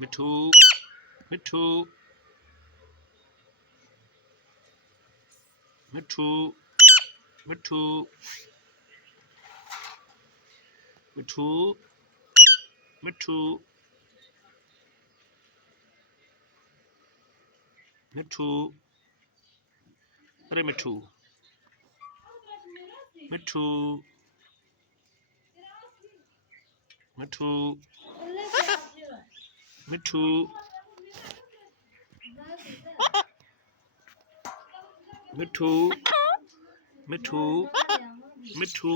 मिठू मिठू मिठू मिठू मिठू मिठू मिठू अरे मिठू मिठू मिठू मिठू मिठू मिठू मिठू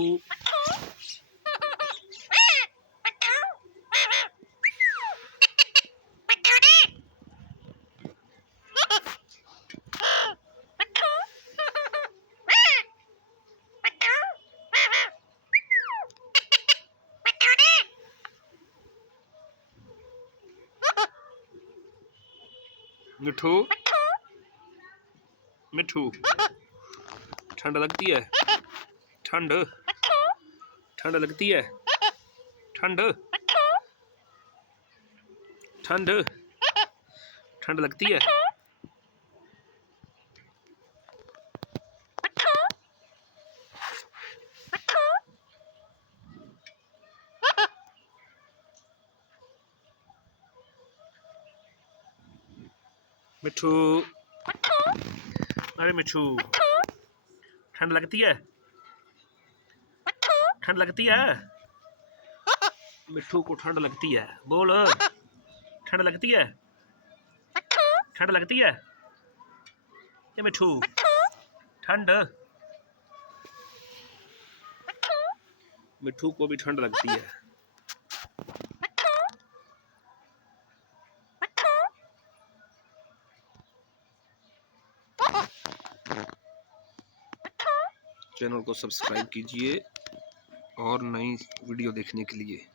मिठू मिठू ठंड लगती है ठंड ठंड लगती है ठंड ठंड ठंड लगती है मिठू अरे मिठू ठंड लगती है ठंड लगती है मिठू को ठंड लगती है बोल ठंड लगती है ठंड लगती है ये मिठू ठंड मिठू को भी ठंड लगती है चैनल को सब्सक्राइब कीजिए और नई वीडियो देखने के लिए।